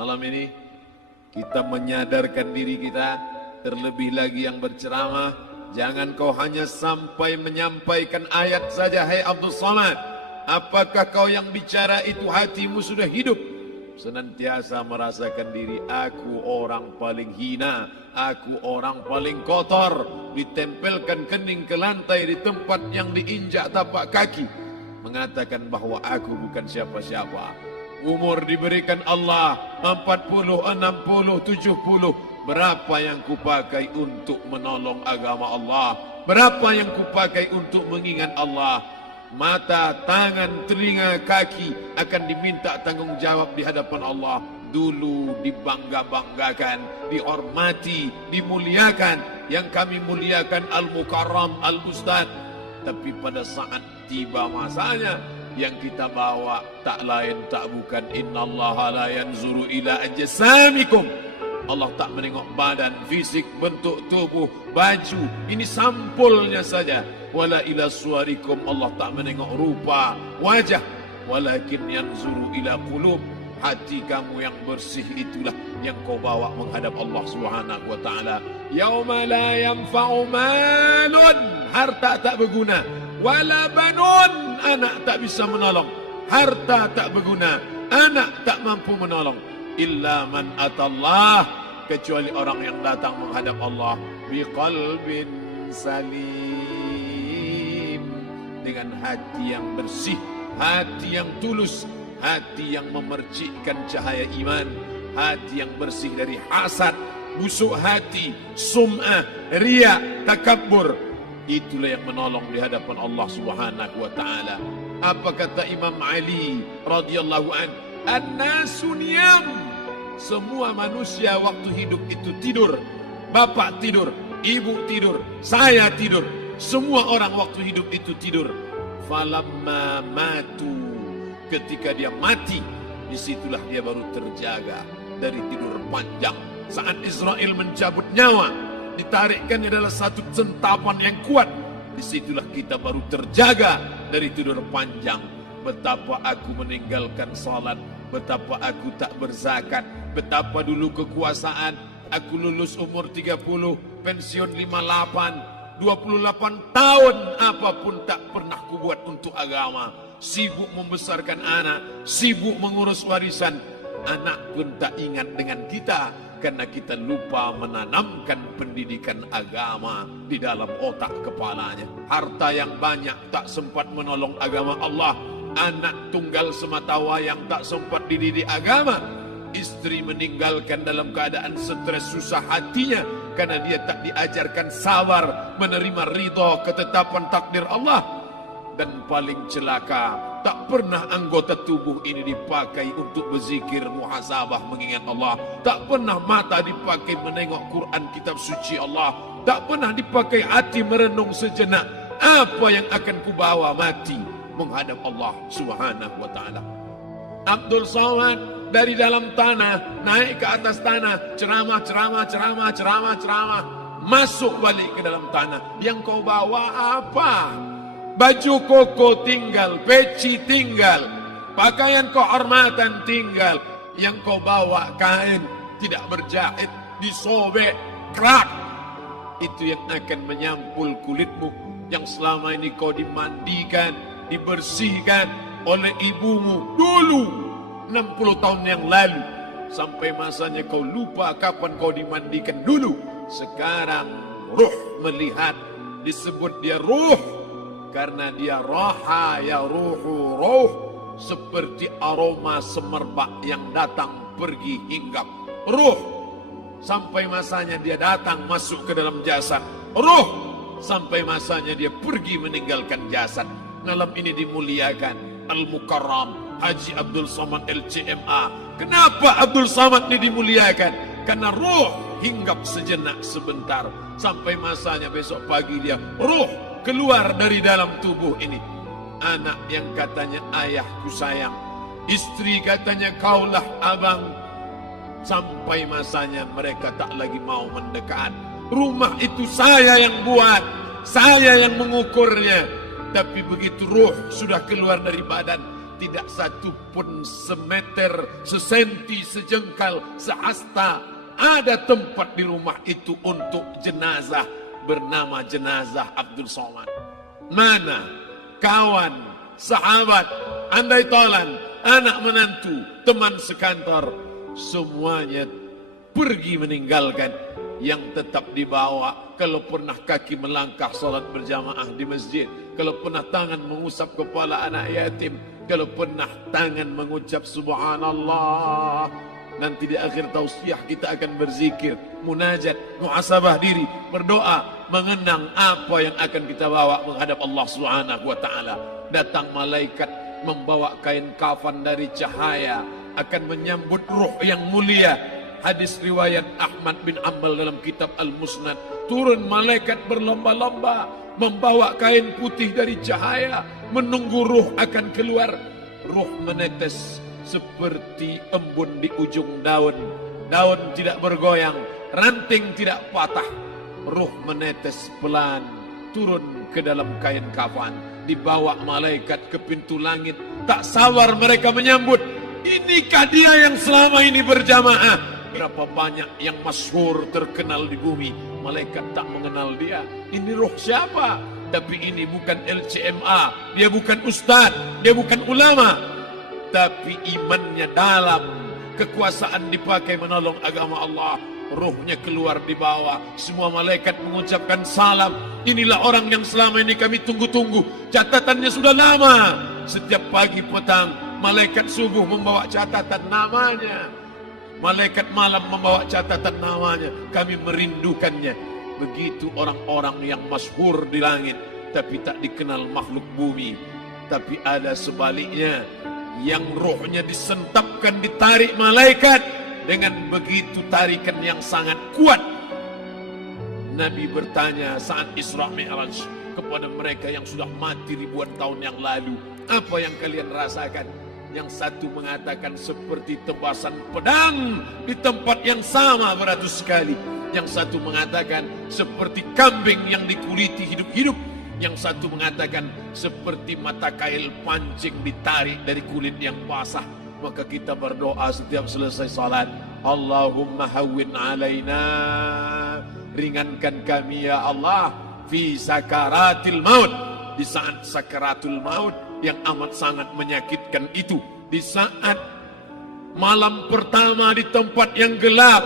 Malam ini kita menyadarkan diri kita, terlebih lagi yang berceramah, jangan kau hanya sampai menyampaikan ayat saja. Hai Abdul Somad, apakah kau yang bicara itu hatimu sudah hidup? Senantiasa merasakan diri, aku orang paling hina, aku orang paling kotor, ditempelkan kening ke lantai di tempat yang diinjak tapak kaki, mengatakan bahwa aku bukan siapa-siapa. Umur diberikan Allah 40, 60, 70. Berapa yang kupakai untuk menolong agama Allah? Berapa yang kupakai untuk mengingat Allah? Mata, tangan, telinga, kaki akan diminta tanggung jawab di hadapan Allah. Dulu dibangga-banggakan, dihormati, dimuliakan. Yang kami muliakan Al-Mukarram, Al-Ustad. Tapi pada saat tiba masanya, yang kita bawa tak lain tak bukan innallaha la yanzuru ila ajsamikum. Allah tak menengok badan, fisik, bentuk tubuh, baju. Ini sampulnya saja. Wala ila suwarikum, Allah tak menengok rupa, wajah. Walakin yanzuru ila qulub. Hati kamu yang bersih itulah yang kau bawa menghadap Allah Subhanahu wa taala. Yauma la yanfa'u malun, harta tak berguna, wala banun, anak tak bisa menolong, harta tak berguna, anak tak mampu menolong, illa man atallah, kecuali orang yang datang menghadap Allah biqalbin salim, dengan hati yang bersih, hati yang tulus, hati yang memercikkan cahaya iman, hati yang bersih dari hasad, busuk hati, sum'ah, riya, takabbur. Itulah yang menolong di hadapan Allah Subhanahu wa taala. Apa kata Imam Ali radhiyallahu an? An-nasu niyam. Semua manusia waktu hidup itu tidur. Bapak tidur, ibu tidur, saya tidur. Semua orang waktu hidup itu tidur. Falamma matu, ketika dia mati, disitulah dia baru terjaga dari tidur panjang. Saat Israel mencabut nyawa, ditarikkan adalah satu sentapan yang kuat. Disitulah kita baru terjaga dari tidur panjang. Betapa aku meninggalkan salat, betapa aku tak berzakat, betapa dulu kekuasaan. Aku lulus umur 30, pensiun 58, 28 tahun, apapun tak pernah kubuat untuk agama. Sibuk membesarkan anak, sibuk mengurus warisan. Anak pun tak ingat dengan kita, karena kita lupa menanamkan pendidikan agama di dalam otak kepalanya. Harta yang banyak tak sempat menolong agama Allah. Anak tunggal semata wayang tak sempat dididik agama. Istri meninggalkan dalam keadaan stres susah hatinya, karena dia tak diajarkan sabar menerima ridha ketetapan takdir Allah. Dan paling celaka, tak pernah anggota tubuh ini dipakai untuk berzikir, muhasabah, mengingat Allah. Tak pernah mata dipakai menengok Quran, kitab suci Allah. Tak pernah dipakai hati merenung sejenak, apa yang akan kubawa mati menghadap Allah Subhanahu wa taala. Abdul Somad dari dalam tanah naik ke atas tanah, ceramah, masuk balik ke dalam tanah. Yang kau bawa apa? Baju koko tinggal, peci tinggal, pakaian kehormatan tinggal. Yang kau bawa kain tidak berjahit, disobek, kerak. Itu yang akan menyampul kulitmu, yang selama ini kau dimandikan, dibersihkan oleh ibumu dulu 60 tahun yang lalu. Sampai masanya kau lupa kapan kau dimandikan dulu. Sekarang ruh melihat, disebut dia ruh, karena dia roha ya ruhu roh, seperti aroma semerbak yang datang pergi hinggap. Ruh sampai masanya dia datang masuk ke dalam jasad. Ruh sampai masanya dia pergi meninggalkan jasad. Malam ini dimuliakan Al-Mukarram Haji Abdul Somad LCMA. Kenapa Abdul Somad ini dimuliakan? Karena ruh hinggap sejenak sebentar, sampai masanya besok pagi dia ruh keluar dari dalam tubuh ini. Anak yang katanya ayahku sayang, istri katanya kaulah abang, sampai masanya mereka tak lagi mau mendekat. Rumah itu saya yang buat, saya yang mengukurnya. Tapi begitu ruh sudah keluar dari badan, tidak satu pun semeter, sesenti, sejengkal, sehasta ada tempat di rumah itu untuk jenazah bernama jenazah Abdul Somad. Mana kawan, sahabat, andai tolan, anak menantu, teman sekantor, semuanya pergi meninggalkan. Yang tetap dibawa, kalau pernah kaki melangkah salat berjamaah di masjid, kalau pernah tangan mengusap kepala anak yatim, kalau pernah tangan mengucap subhanallah. Nanti di akhir tausiah kita akan berzikir, munajat, muhasabah diri, berdoa, mengenang apa yang akan kita bawa menghadap Allah Subhanahu wa taala. Datang malaikat membawa kain kafan dari cahaya, akan menyambut ruh yang mulia. Hadis riwayat Ahmad bin Ambal dalam kitab Al-Musnad, turun malaikat berlomba-lomba membawa kain putih dari cahaya, menunggu ruh akan keluar. Ruh menetes seperti embun di ujung daun. Daun tidak bergoyang, ranting tidak patah. Ruh menetes pelan turun ke dalam kain kafan, dibawa malaikat ke pintu langit. Tak sabar mereka menyambut. Inikah dia yang selama ini berjamaah? Berapa banyak yang masyhur terkenal di bumi, malaikat tak mengenal dia. Ini roh siapa? Tapi ini bukan LCMA, dia bukan ustaz, dia bukan ulama, tapi imannya dalam, kekuasaan dipakai menolong agama Allah. Ruhnya keluar di bawah, semua malaikat mengucapkan salam. Inilah orang yang selama ini kami tunggu-tunggu, catatannya sudah lama. Setiap pagi petang, malaikat subuh membawa catatan namanya, malaikat malam membawa catatan namanya. Kami merindukannya. Begitu orang-orang yang masyhur di langit, tapi tak dikenal makhluk bumi. Tapi ada sebaliknya, yang rohnya disentapkan, ditarik malaikat dengan begitu tarikan yang sangat kuat. Nabi bertanya saat Isra Mi'raj kepada mereka yang sudah mati ribuan tahun yang lalu, apa yang kalian rasakan? Yang satu mengatakan seperti tebasan pedang di tempat yang sama beratus kali. Yang satu mengatakan seperti kambing yang dikuliti hidup-hidup. Yang satu mengatakan seperti mata kail pancing ditarik dari kulit yang basah. Maka kita berdoa setiap selesai salat, Allahumma hawwin alaina, ringankan kami ya Allah, fi sakaratil maut, di saat sakaratul maut yang amat sangat menyakitkan itu, di saat malam pertama di tempat yang gelap,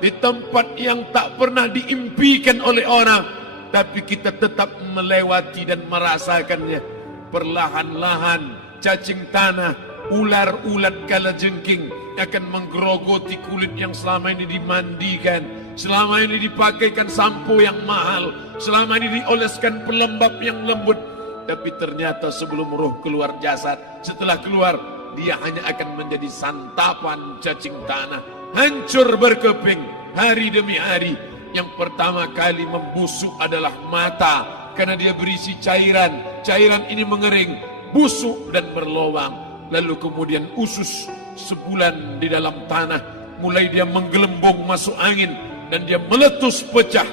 di tempat yang tak pernah diimpikan oleh orang, tapi kita tetap melewati dan merasakannya. Perlahan-lahan cacing tanah, ular-ulat kalajengking akan menggerogoti kulit yang selama ini dimandikan, selama ini dipakaikan sampo yang mahal, selama ini dioleskan pelembab yang lembut. Tapi ternyata sebelum roh keluar jasad, setelah keluar, dia hanya akan menjadi santapan cacing tanah, hancur berkeping hari demi hari. Yang pertama kali membusuk adalah mata, karena dia berisi cairan. Cairan ini mengering, busuk dan berlubang. Lalu kemudian usus sebulan di dalam tanah, mulai dia menggelembung masuk angin dan dia meletus pecah.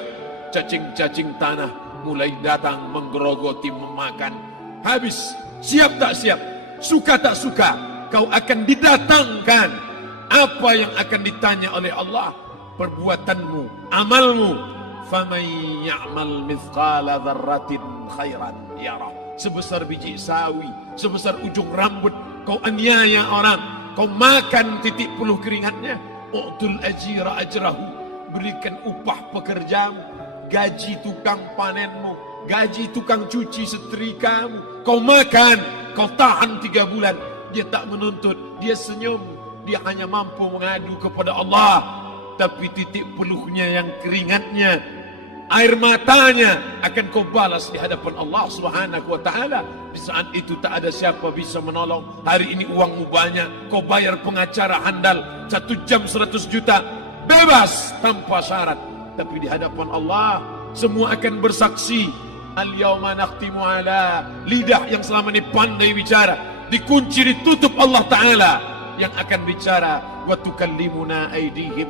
Cacing-cacing tanah mulai datang menggerogoti, memakan. Habis, siap tak siap, suka tak suka, kau akan didatangkan. Apa yang akan ditanya oleh Allah? Perbuatanmu, amalmu. Faman ya'mal mithqala dzarratin khairan yarah. Sebesar biji sawi, sebesar ujung rambut, kau aniaya orang, kau makan titik puluh keringatnya. U'tul ajira ajrahu, berikan upah pekerjamu, gaji tukang panenmu, gaji tukang cuci setrikamu. Kau makan, kau tahan 3 bulan. Dia tak menuntut, dia senyum, dia hanya mampu mengadu kepada Allah. Tapi titik peluhnya yang keringatnya, air matanya akan kau balas di hadapan Allah Subhanahu wa taala. Di saat itu tak ada siapa bisa menolong. Hari ini uangmu banyak, kau bayar pengacara handal 1 jam 100 juta, bebas tanpa syarat. Tapi di hadapan Allah semua akan bersaksi. Al-yawma nakhtimu ala, lidah yang selama ini pandai bicara dikunci, ditutup Allah Ta'ala yang akan bicara. Wa tukallimuna aydihim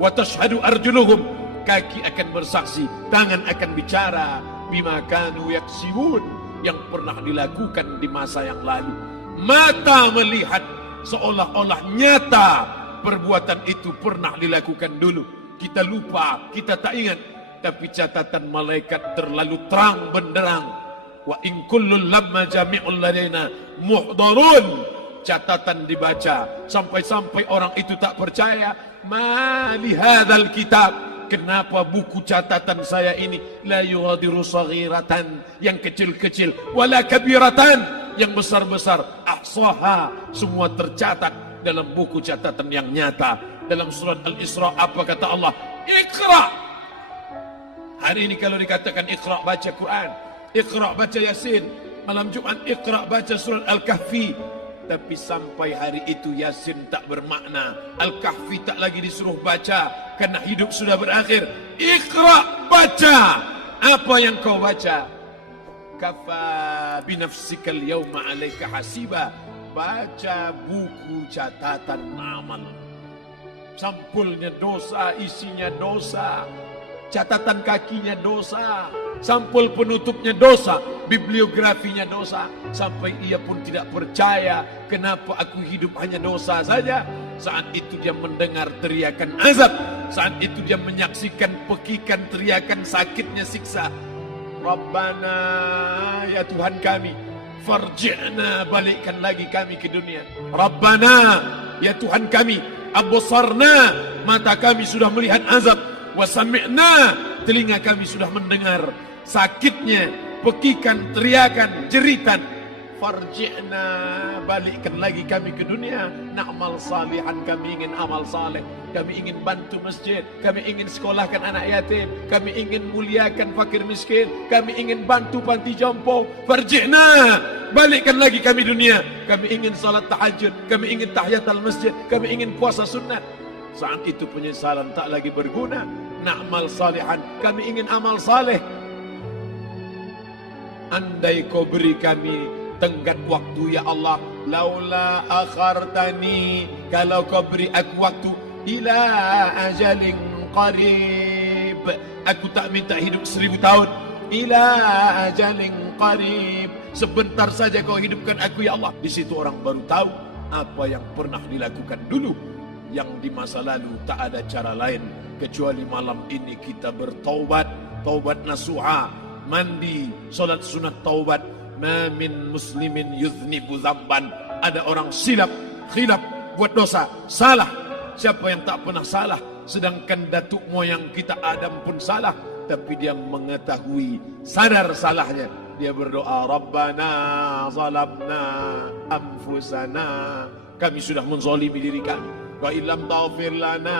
wa tashhadu arjuluhum, kaki akan bersaksi, tangan akan bicara. Bima kanu yaksibun, yang pernah dilakukan di masa yang lalu. Mata melihat seolah-olah nyata perbuatan itu pernah dilakukan dulu. Kita lupa, kita tak ingat. Tapi catatan malaikat terlalu terang benderang. Wa in kullun lamma jami'un ladaina muhdarun. Catatan dibaca sampai-sampai orang itu tak percaya. Ma li hadzal kitab, kenapa buku catatan saya ini la yughadiru saghiratan, yang kecil-kecil, wala kabiratan, yang besar-besar, ahsaha, semua tercatat dalam buku catatan yang nyata. Dalam surat Al-Isra apa kata Allah? Iqra. Hari ini kalau dikatakan Iqra baca Quran, Iqra baca Yasin, malam Jumat Iqra baca surat Al-Kahfi. Tapi sampai hari itu Yasin tak bermakna, Al-Kahfi tak lagi disuruh baca karena hidup sudah berakhir. Iqra, baca. Apa yang kau baca? Kafa binafsikal yawma alaika hasiba. Baca buku catatan amal. Sampulnya dosa, isinya dosa. Catatan kakinya dosa, sampul penutupnya dosa, bibliografinya dosa. Sampai ia pun tidak percaya, kenapa aku hidup hanya dosa saja. Saat itu dia mendengar teriakan azab, saat itu dia menyaksikan pekikan teriakan sakitnya siksa. Rabbana, ya Tuhan kami, farji'na, balikkan lagi kami ke dunia. Rabbana, ya Tuhan kami, absarna, mata kami sudah melihat azab. Wasami'na, telinga kami sudah mendengar sakitnya, pekikan, teriakan, jeritan. Farji'na, balikkan lagi kami ke dunia. Na'mal salihan, kami ingin amal saleh. Kami ingin bantu masjid, kami ingin sekolahkan anak yatim, kami ingin muliakan fakir miskin, kami ingin bantu panti jompo. Farji'na, balikkan lagi kami dunia. Kami ingin salat tahajud, kami ingin tahiyatul masjid, kami ingin puasa sunnah. Saat itu penyesalan tak lagi berguna. Na'mal salihan, kami ingin amal saleh. Andai kau beri kami tenggat waktu ya Allah, laula akhartani, kalau kau beri aku waktu, ila ajalin qarib, aku tak minta hidup 1000 tahun. Ila ajalin qarib, sebentar saja kau hidupkan aku ya Allah. Di situ orang baru tahu apa yang pernah dilakukan dulu, yang di masa lalu tak ada cara lain kecuali malam ini kita bertaubat, taubat nasuha, mandi, solat sunat taubat. Ma min muslimin yuznibu zamban, ada orang silap, khilaf, buat dosa, salah. Siapa yang tak pernah salah? Sedangkan datuk moyang kita Adam pun salah, tapi dia mengetahui, sadar salahnya. Dia berdoa, Rabbana zalamna anfusana, kami sudah menzalimi diri kami. Wa illam taghfir lana,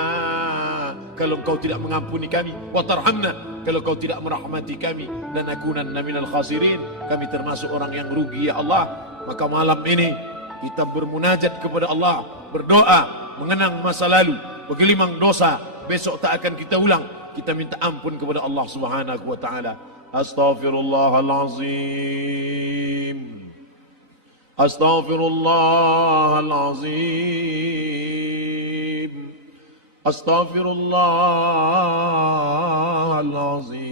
kalau kau tidak mengampuni kami, wa tarhamna, kalau kau tidak merahmati kami, dan akunanna minal khasirin, kami termasuk orang yang rugi ya Allah. Maka malam ini kita bermunajat kepada Allah, berdoa, mengenang masa lalu, bergelimang dosa, besok tak akan kita ulang. Kita minta ampun kepada Allah Subhanahu wa taala. Astaghfirullahalazim. Astaghfirullahalazim. Astaghfirullahalazim.